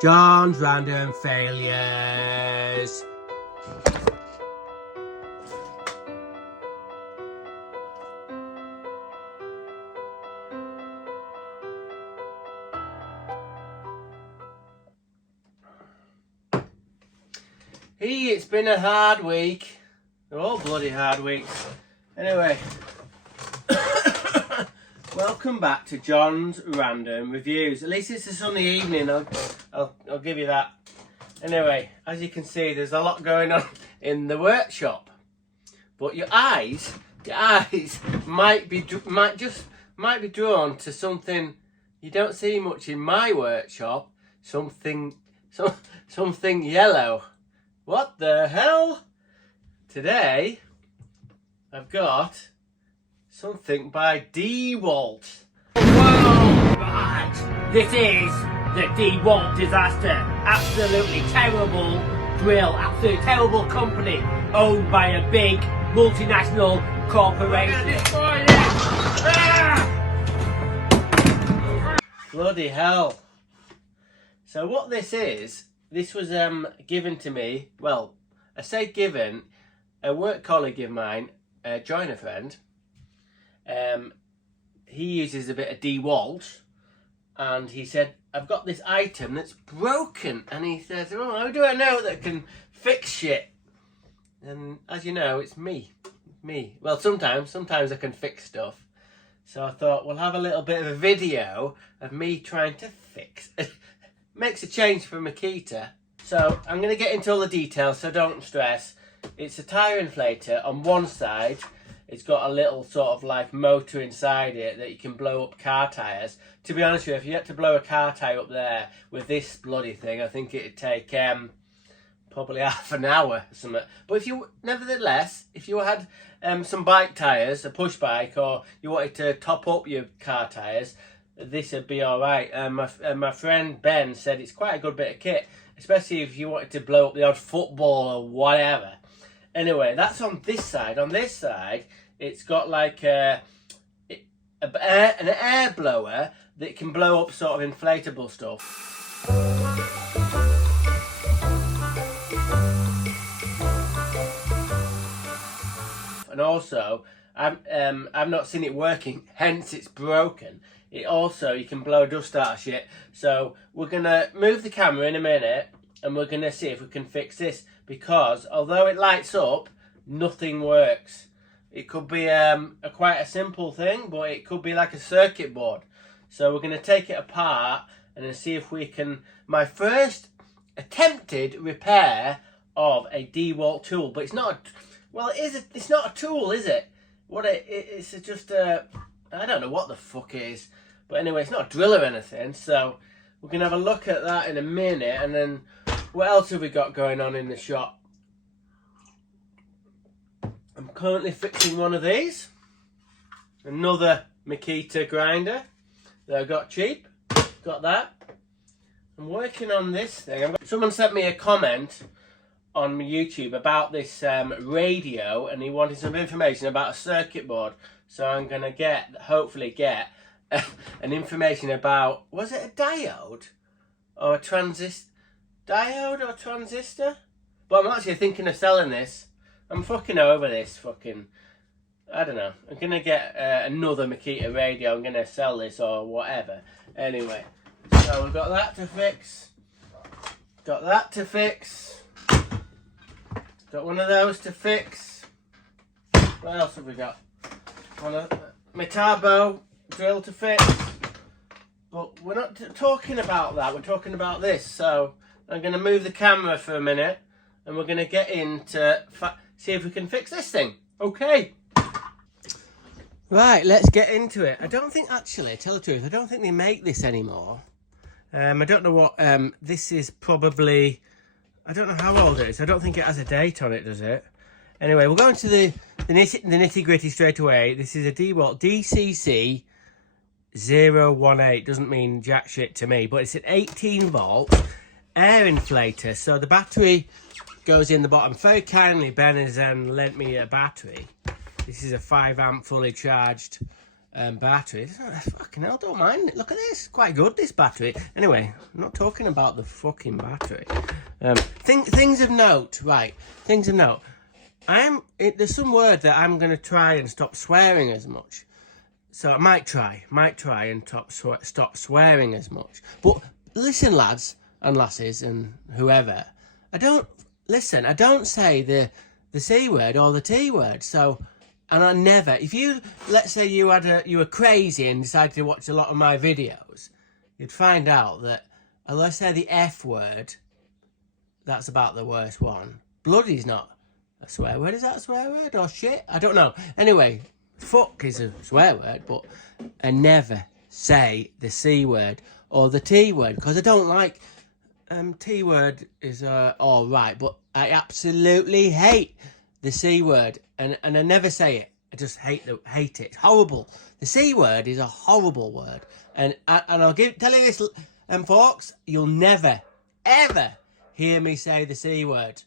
Jons random failures. Hey, it's been a hard week. They're all bloody hard weeks. Anyway, welcome back to Jons Random Reviews. At least it's a sunny evening. I'll give you that. Anyway, as you can see, there's a lot going on in the workshop. But your eyes might be drawn to something you don't see much in my workshop. Something yellow. What the hell? Today, I've got something by Dewalt. Whoa, right. This is the Dewalt disaster. Absolutely terrible drill. Absolutely terrible company owned by a big multinational corporation. Bloody hell. So what this is, this was given to me, well, I say given, a work colleague of mine, a joiner friend, he uses a bit of Dewalt, and he said, I've got this item that's broken, and he says, oh, how do I know that can fix shit? And as you know, it's me. Well, sometimes I can fix stuff. So I thought, we'll have a little bit of a video of me trying to fix it. Makes a change for Makita. So I'm going to get into all the details, so don't stress. It's a tyre inflator. On one side, it's got a little sort of like motor inside it that you can blow up car tyres. To be honest with you, if you had to blow a car tyre up there with this bloody thing, I think it'd take probably half an hour or something. But if you, nevertheless, if you had some bike tyres, a push bike, or you wanted to top up your car tyres, this would be alright. My friend Ben said it's quite a good bit of kit, especially if you wanted to blow up the odd football or whatever. Anyway, that's on this side. On this side, it's got like an air blower that can blow up sort of inflatable stuff. And also, I've not seen it working, hence it's broken. It also, you can blow dust out of shit. So we're going to move the camera in a minute and we're going to see if we can fix this, because although it lights up, nothing works. It could be quite a simple thing, but it could be like a circuit board. So we're going to take it apart and then see if we can, my first attempted repair of a Dewalt tool. But it's not, well, it's not a tool, is it? It's just a, I don't know what the fuck it is. But anyway, it's not a drill or anything. So we're going to have a look at that in a minute. And then what else have we got going on in the shop? I'm currently fixing one of these. Another Makita grinder that I got cheap. Got that. I'm working on this thing. Someone sent me a comment on YouTube about this radio, and he wanted some information about a circuit board. So I'm going to hopefully get an information about, was it a diode or a transistor? Diode or transistor? But I'm actually thinking of selling this. I'm fucking over this fucking, I don't know. I'm going to get another Makita radio. I'm going to sell this or whatever. Anyway, so we've got that to fix. Got that to fix. Got one of those to fix. What else have we got? My turbo drill to fix. But we're not talking about that. We're talking about this. So I'm going to move the camera for a minute and we're going to get into see if we can fix this thing. Okay. Right, let's get into it. I don't think, actually, tell the truth, I don't think they make this anymore. I don't know what, this is probably, I don't know how old it is. I don't think it has a date on it, does it? Anyway, we'll go into the nitty gritty straight away. This is a Dewalt DCC 018. Doesn't mean jack shit to me, but it's an 18 volt air inflator. So the battery goes in the bottom. Very kindly, Ben has lent me a battery. This is a 5 amp fully charged battery. Fucking hell, don't mind it. Look at this. Quite good, this battery. Anyway, I'm not talking about the fucking battery. Things of note, right? Things of note. There's some word that I'm going to try and stop swearing as much. So I might try and stop swearing as much. But listen, lads and lasses and whoever, I don't say the C word or the T word. So, and I never, if you, let's say you were crazy and decided to watch a lot of my videos, you'd find out that unless I say the F word, that's about the worst one. Bloody's not a swear word. Is that a swear word or shit? I don't know. Anyway, fuck is a swear word, but I never say the C word or the T word because I don't like. T word is all right, but I absolutely hate the C word, and I never say it. I just hate it. It's horrible. The C word is a horrible word, and I'll tell you this, folks, you'll never ever hear me say the C word.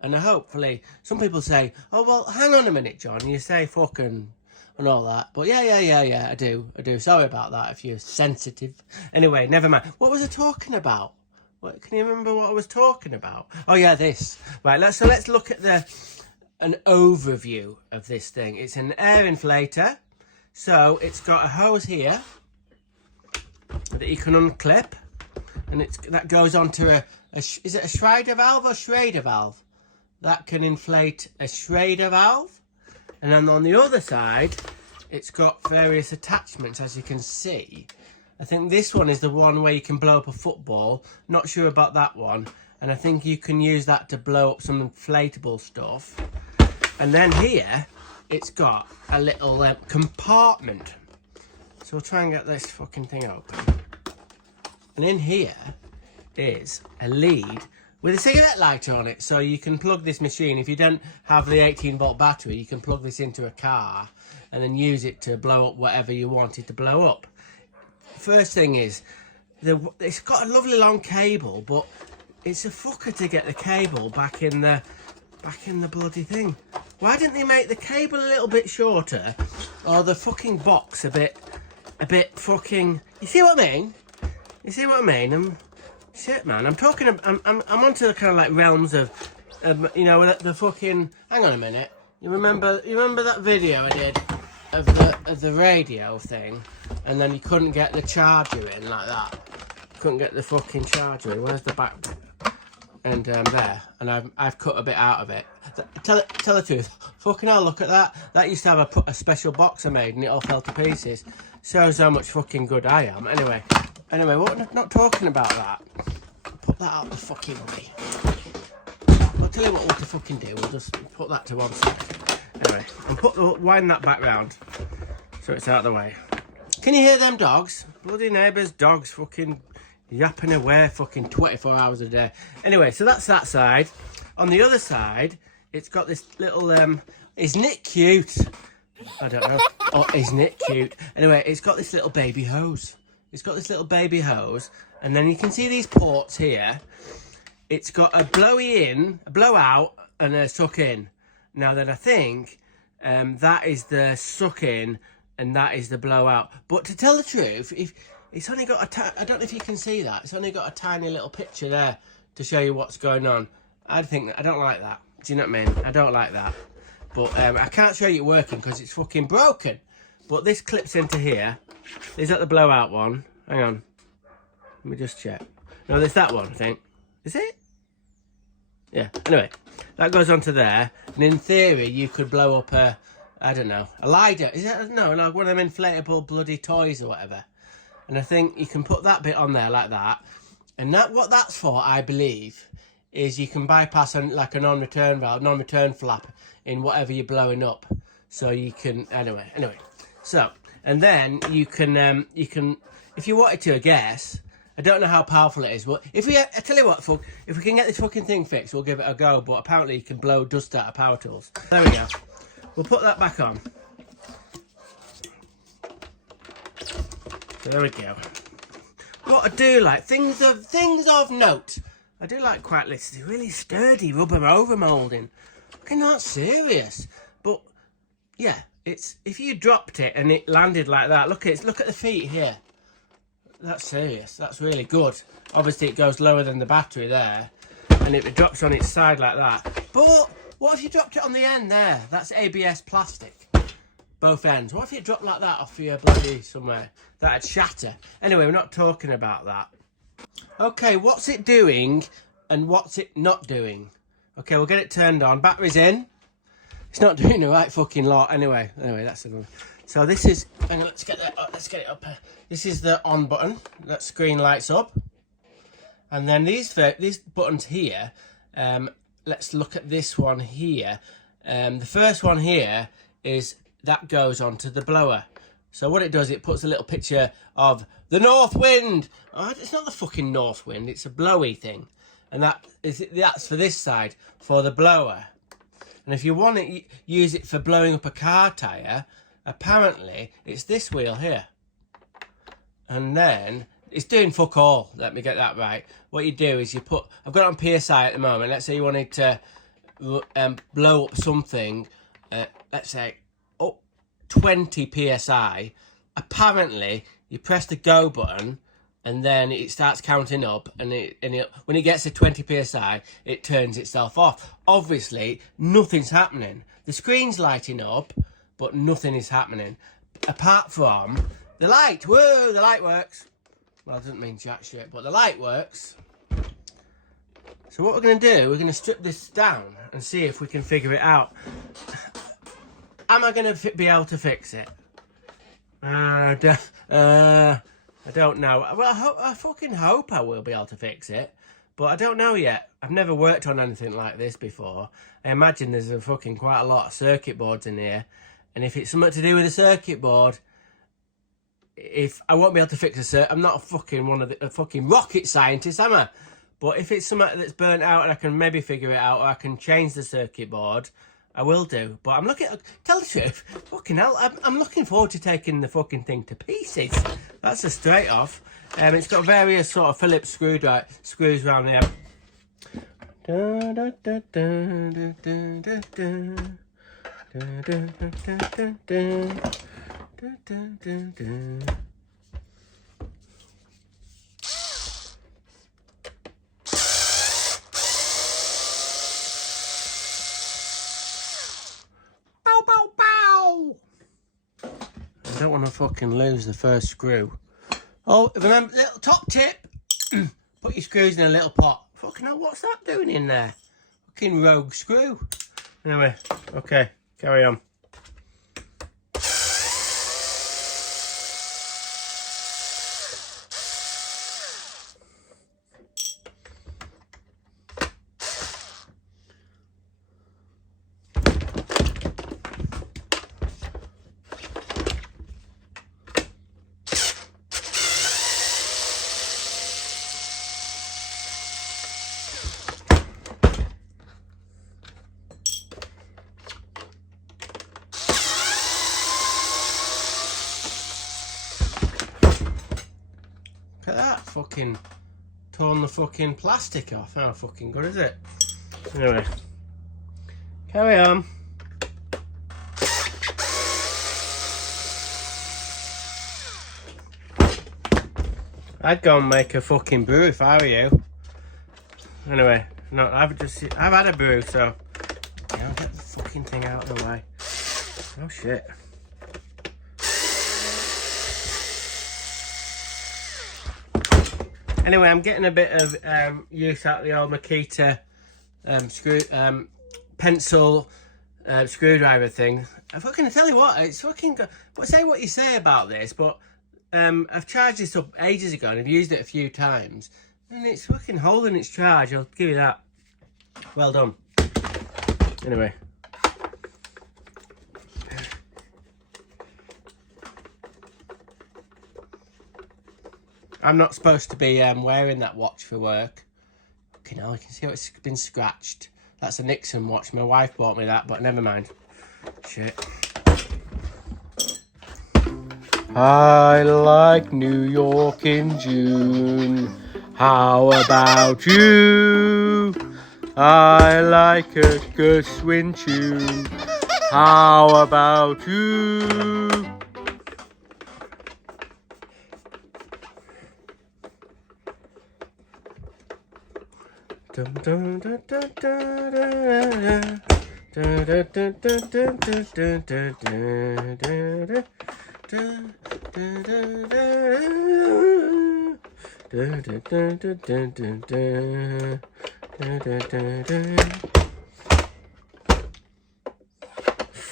And hopefully, some people say, oh, well, hang on a minute, John, you say fucking and all that. But yeah, I do. Sorry about that if you're sensitive. Anyway, never mind. What was I talking about? What, can you remember what I was talking about? Oh, yeah, this. Right, let's look at an overview of this thing. It's an air inflator. So it's got a hose here that you can unclip. And that goes onto is it a Schrader valve or Schrader valve? That can inflate a Schrader valve. And then on the other side, it's got various attachments, as you can see. I think this one is the one where you can blow up a football. Not sure about that one. And I think you can use that to blow up some inflatable stuff. And then here, it's got a little compartment. So we'll try and get this fucking thing open. And in here is a lead with a cigarette lighter on it. So you can plug this machine. If you don't have the 18-volt battery, you can plug this into a car and then use it to blow up whatever you want it to blow up. First thing is, it's got a lovely long cable, but it's a fucker to get the cable back in the bloody thing. Why didn't they make the cable a little bit shorter, or the fucking box a bit fucking? You see what I mean? You see what I mean? Shit, man. I'm talking. I'm onto the kind of like realms of, you know, the fucking. Hang on a minute. You remember that video I did of the radio thing, and then you couldn't get the charger in like that. Couldn't get the fucking charger in. Where's the back? And there, and I've cut a bit out of it. Tell the truth. Fucking hell, look at that. That used to have a special box I made, and it all fell to pieces. Shows how much fucking good I am. Anyway, what? Not talking about that. Put that out the fucking way. I'll tell you what to fucking do. We'll just put that to one side. Anyway, and wind that back round so it's out of the way. Can you hear them dogs? Bloody neighbours' dogs fucking yapping away fucking 24 hours a day. Anyway, so that's that side. On the other side, it's got this little, isn't it cute? I don't know. Oh, isn't it cute? Anyway, it's got this little baby hose. And then you can see these ports here. It's got a blowy in, a blow out, and a suck in. Now then, I think that is the suck in, and that is the blow out. But to tell the truth, if it's only got I don't know if you can see that. It's only got a tiny little picture there to show you what's going on. I don't like that. Do you know what I mean? I don't like that. But I can't show you it working because it's fucking broken. But this clips into here. Is that the blowout one? Hang on. Let me just check. No, there's that one, I think. Is it? Yeah. Anyway, that goes onto there. And in theory, you could blow up I don't know, a lighter. Is that, no, like one of them inflatable bloody toys or whatever. And I think you can put that bit on there like that. And what that's for, I believe, is you can bypass like a non-return valve, non-return flap in whatever you're blowing up. So you can, anyway. So, and then you can, if you wanted to, I guess, I don't know how powerful it is, but I tell you what, if we can get this fucking thing fixed, we'll give it a go. But apparently you can blow dust out of power tools. There we go. We'll put that back on. So there we go. What I do like, things of note. I do like quite really sturdy rubber overmoulding. Fucking not serious. But yeah, it's if you dropped it and it landed like that, look at the feet here. That's serious. That's really good. Obviously it goes lower than the battery there, and it drops on its side like that. But what if you dropped it on the end there? That's ABS plastic, both ends. What if it dropped like that off your bloody somewhere? That'd shatter. Anyway, we're not talking about that. Okay, what's it doing and what's it not doing? Okay, we'll get it turned on. Battery's in. It's not doing the right fucking lot. Anyway, that's another. So this is. Hang on, let's get that. Let's get it up. This is the on button. That screen lights up, and then these buttons here. Let's look at this one here. The first one here is that goes onto the blower. So what it does, it puts a little picture of the north wind. Oh, it's not the fucking north wind. It's a blowy thing, and that's for this side for the blower. And if you want to use it for blowing up a car tyre, apparently it's this wheel here. And then it's doing fuck all. Let me get that right. What you do is you put, I've got it on PSI at the moment. Let's say you wanted to blow up something, let's say up 20 PSI. Apparently you press the go button and then it starts counting up, and when it gets to 20 PSI, it turns itself off. Obviously, nothing's happening. The screen's lighting up, but nothing is happening. Apart from the light. Whoa, the light works. Well, it doesn't mean jack shit, but the light works. So what we're going to do, we're going to strip this down and see if we can figure it out. Am I going to be able to fix it? I don't know. Well, I fucking hope I will be able to fix it, but I don't know yet. I've never worked on anything like this before. I imagine there's quite a lot of circuit boards in here, and if it's something to do with a circuit board, if I won't be able to fix a circuit, I'm not a fucking rocket scientist, am I? But if it's something that's burnt out and I can maybe figure it out, or I can change the circuit board, I will do. But I'm tell the truth, fucking hell, I'm looking forward to taking the fucking thing to pieces. That's a straight off. It's got various sort of Phillips screws around here. I don't want to fucking lose the first screw. Oh, remember, little top tip. Put your screws in a little pot. Fucking hell, what's that doing in there? Fucking rogue screw. Anyway, okay, carry on. Look at that, fucking torn the fucking plastic off. How fucking good is it? Anyway, carry on. I'd go and make a fucking brew if I were you. Anyway, no, I've had a brew, so yeah, I'll get the fucking thing out of the way. Oh shit. Anyway, I'm getting a bit of use out of the old Makita pencil screwdriver thing. I fucking tell you what, it's fucking good. But say what you say about this, but I've charged this up ages ago and I've used it a few times, and it's fucking holding its charge. I'll give you that. Well done. Anyway. I'm not supposed to be wearing that watch for work. Fucking hell, I can see how it's been scratched. That's a Nixon watch. My wife bought me that, but never mind. Shit. I like New York in June. How about you? I like a good swing tune. How about you? Dum, dum, dum, dum, dum,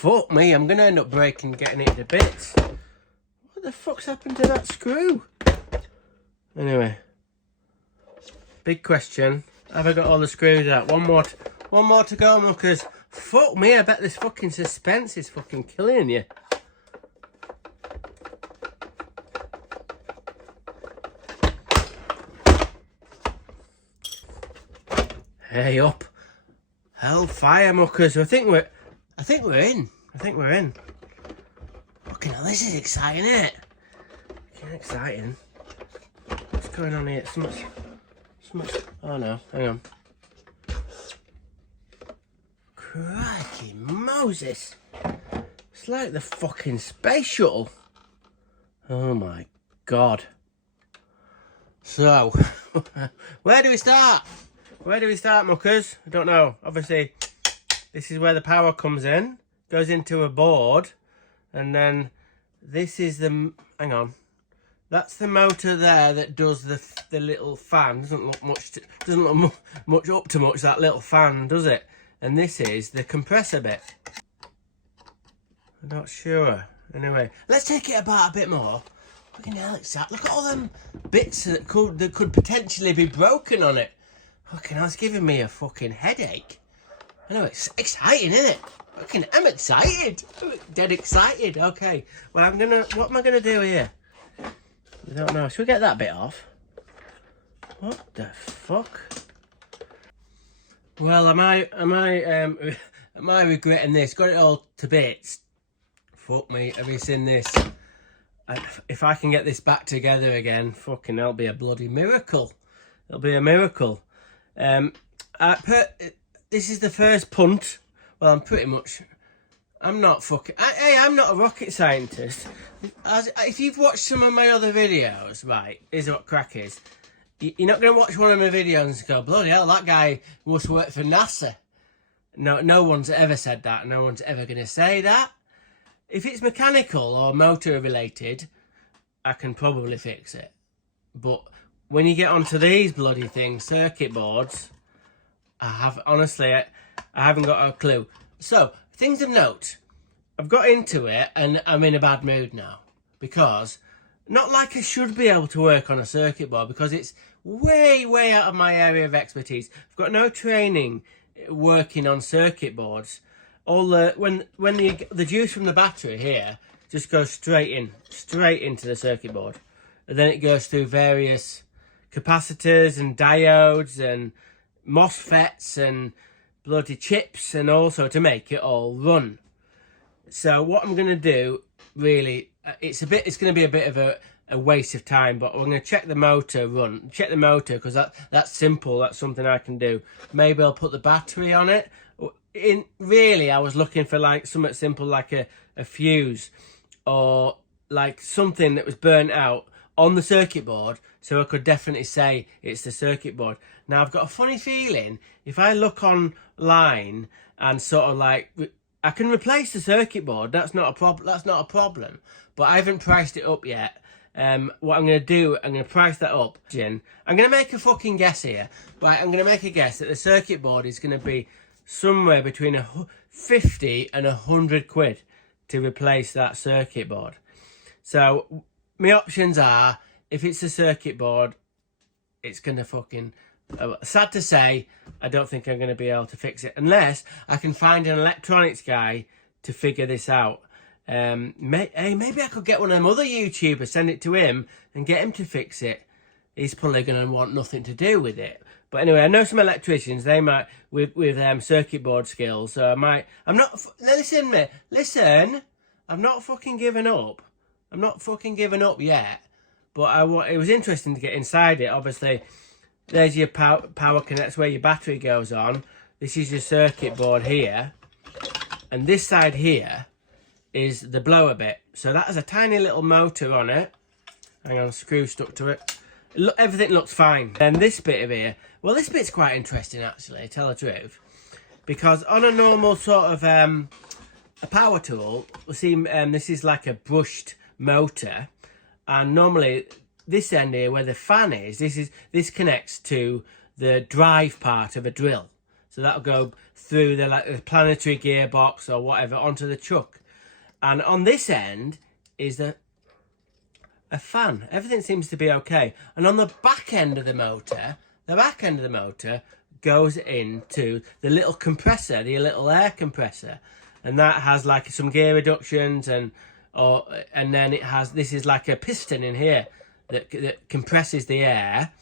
fuck me, I'm gonna end up getting it to bits. What the fuck's happened to that screw? Anyway, big question. Have I got all the screws out? One more to go, muckers. Fuck me, I bet this fucking suspense is fucking killing you. Hey up. Hellfire, muckers. I think we're in. Fucking hell, this is exciting, isn't it? Fucking exciting. What's going on here? So much. Oh no, hang on. Crikey Moses. It's like the fucking space shuttle. Oh my god. So, where do we start? Muckers? I don't know. Obviously, this is where the power comes in. Goes into a board. And then this is the... Hang on. That's the motor there that does the little fan. Doesn't look much up to much, that little fan, does it? And this is the compressor bit. I'm not sure. Anyway, let's take it apart a bit more. Fucking hell, look at all them bits that could potentially be broken on it. Fucking hell, it's giving me a fucking headache. Anyway, it's exciting, isn't it? Fucking, I'm excited. I'm dead excited. Okay. Well, what am I gonna do here? I don't know. Should we get that bit off? What the fuck? Well, am I regretting this? Got it all to bits. Fuck me. Have you seen this? If I can get this back together again, fucking, that'll be a bloody miracle. It'll be a miracle. This is the first punt. Well, I'm not a rocket scientist. If you've watched some of my other videos, right, here's what crack is. You're not going to watch one of my videos and go, bloody hell, that guy must work for NASA. No one's ever said that. No one's ever going to say that. If it's mechanical or motor related, I can probably fix it. But when you get onto these bloody things, circuit boards, I haven't got a clue. So, things of note. I've got into it and I'm in a bad mood now. Because, not like I should be able to work on a circuit board, because it's way out of my area of expertise. I've got no training working on circuit boards. When the juice from the battery here just goes straight into the circuit board. And then it goes through various capacitors and diodes and MOSFETs and bloody chips, and also to make it all run. So what I'm going to do, really, it's going to be a bit of a waste of time, but I'm going to check the motor because that's simple. That's something I can do. Maybe I'll put the battery on it. Really, I was looking for like something simple, like a fuse or like something that was burnt out on the circuit board, so I could definitely say it's the circuit board. Now, I've got a funny feeling if I look online and sort of like, I can replace the circuit board. That's not a problem. But I haven't priced it up yet. What I'm going to do, I'm going to price that up. I'm going to make a fucking guess here. Right, I'm going to make a guess that the circuit board is going to be somewhere between 50 and 100 quid to replace that circuit board. So my options are, if it's a circuit board, it's going to fucking... sad to say, I don't think I'm going to be able to fix it unless I can find an electronics guy to figure this out. Maybe I could get one of them other YouTubers, send it to him and get him to fix it. He's probably going to want nothing to do with it. But anyway, I know some electricians, they might, with circuit board skills, so listen, I'm not fucking giving up. I'm not fucking giving up yet. But it was interesting to get inside it. Obviously, there's your power connect, where your battery goes on. This is your circuit board here. And this side here is the blower bit. So that has a tiny little motor on it. Hang on, screw stuck to it. Look, everything looks fine. And this bit of here, well, this bit's quite interesting actually, to tell the truth, because on a normal sort of a power tool, we'll see this is like a brushed motor, and normally this end here where the fan is, this connects to the drive part of a drill. So that'll go through the planetary gearbox or whatever onto the chuck. And on this end is a fan. Everything seems to be okay. And on the back end of the motor, goes into the little compressor, the little air compressor. And that has like some gear reductions and then it has, this is like a piston in here that compresses the air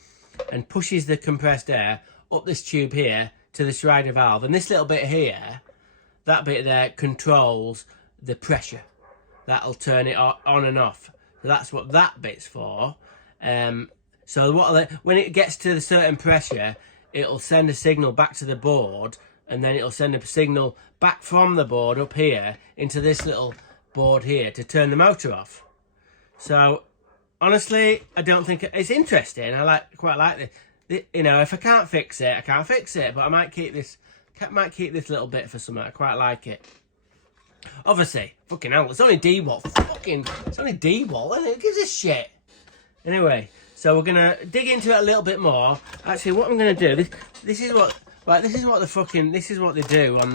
and pushes the compressed air up this tube here to this rider valve. And this little bit here, that bit there controls the pressure. That'll turn it on and off. So that's what that bit's for. So when it gets to a certain pressure, it'll send a signal back to the board, and then it'll send a signal back from the board up here into this little board here to turn the motor off. So honestly, I don't think it's interesting. I quite like this. You know, if I can't fix it, I can't fix it. But I might keep this little bit for something. I quite like it. Obviously, fucking hell, it's only Dewalt. It's only Dewalt, and it gives a shit. Anyway, so we're gonna dig into it a little bit more. Actually, what I'm gonna do, this is what they do on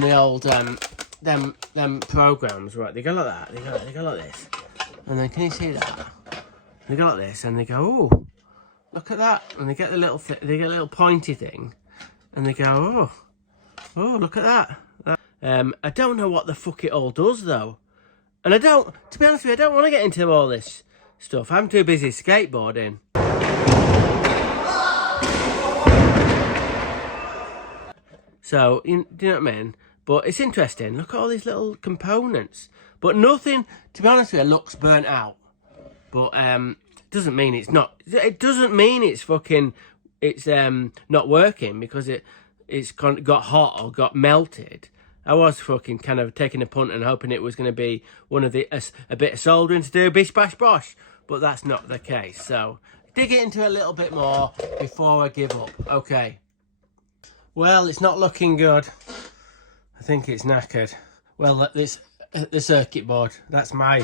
the old them programs. Right, they go like that. They go like this, and then can you see that? They go like this, and they go, oh, look at that, and they get the little pointy thing, and they go, oh, look at that. I don't know what the fuck it all does though. And to be honest with you, I don't want to get into all this stuff. I'm too busy skateboarding. So, do you know what I mean? But it's interesting. Look at all these little components. But nothing, to be honest with you, looks burnt out. But doesn't mean it's not. It doesn't mean it's not working because it's got hot or got melted. I was fucking kind of taking a punt and hoping it was going to be one of a bit of soldering to do, bish bash bosh, but that's not the case. So dig it into a little bit more before I give up. Okay. Well, it's not looking good. I think it's knackered. Well, the circuit board. That's my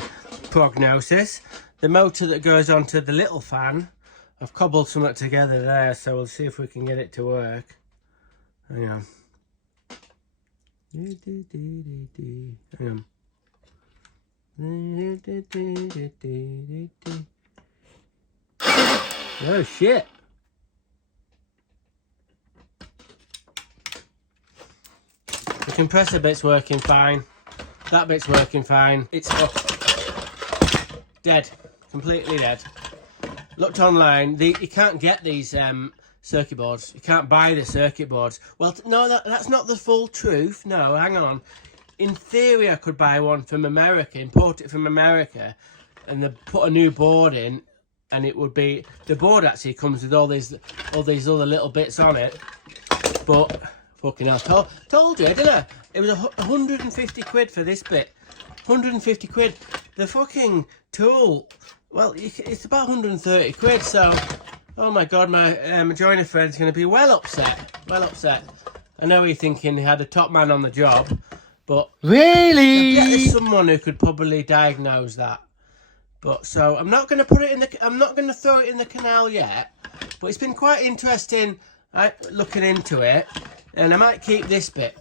prognosis. The motor that goes onto the little fan, I've cobbled something together there, so we'll see if we can get it to work. Hang on. Hang on. Oh shit. The compressor bit's working fine. That bit's working fine. It's up. Dead. Completely dead. Looked online. You can't get these circuit boards. You can't buy the circuit boards. Well, no, that's not the full truth. No, hang on. In theory, I could buy one from America, import it from America, and put a new board in, and it would be... The board actually comes with all these other little bits on it. But, fucking hell, told you, didn't I? It was 150 quid for this bit. 150 quid. The fucking tool, well, it's about 130 quid, so... Oh my God, my joiner friend's going to be well upset. Well upset. I know he's thinking he had a top man on the job, but... Really? There's someone who could probably diagnose that. But, so, I'm not going to put it in the... I'm not going to throw it in the canal yet, but it's been quite interesting looking into it, and I might keep this bit.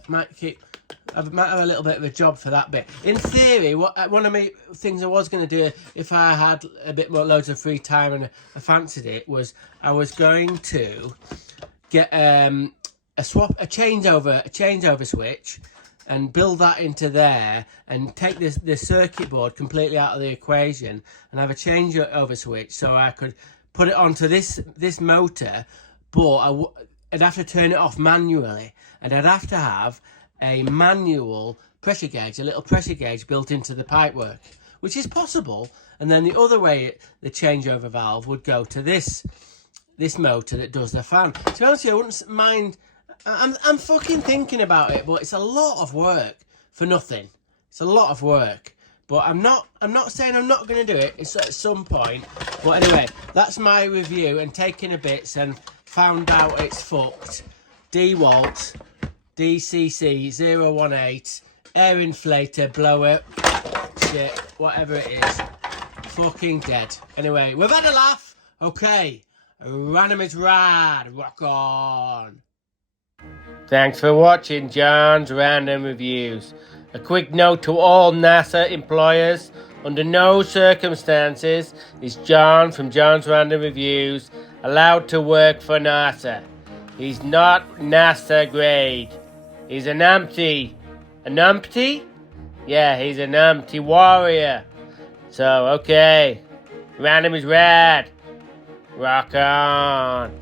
I might have a little bit of a job for that bit. In theory, one of the things I was going to do if I had a bit more loads of free time and I fancied it was I was going to get a changeover switch and build that into there and take the circuit board completely out of the equation and have a changeover switch so I could put it onto this motor, but I'd have to turn it off manually, and I'd have to have a manual pressure gauge, a little pressure gauge built into the pipework, which is possible. And then the other way, the changeover valve would go to this motor that does the fan. To be honest with you, I wouldn't mind. I'm fucking thinking about it, but it's a lot of work for nothing. It's a lot of work. But I'm not saying I'm not going to do it. It's at some point. But anyway, that's my review and taking a bits and found out it's fucked. Dewalt DCC 018 air inflator blower shit, whatever it is. Fucking dead. Anyway, we've had a laugh. Okay. Random is rad. Rock on. Thanks for watching John's Random Reviews. A quick note to all NASA employers. Under no circumstances is John from John's Random Reviews allowed to work for NASA. He's not NASA grade. He's an numpty. A numpty? Yeah, he's a numpty warrior. So, okay. Random is rad. Rock on.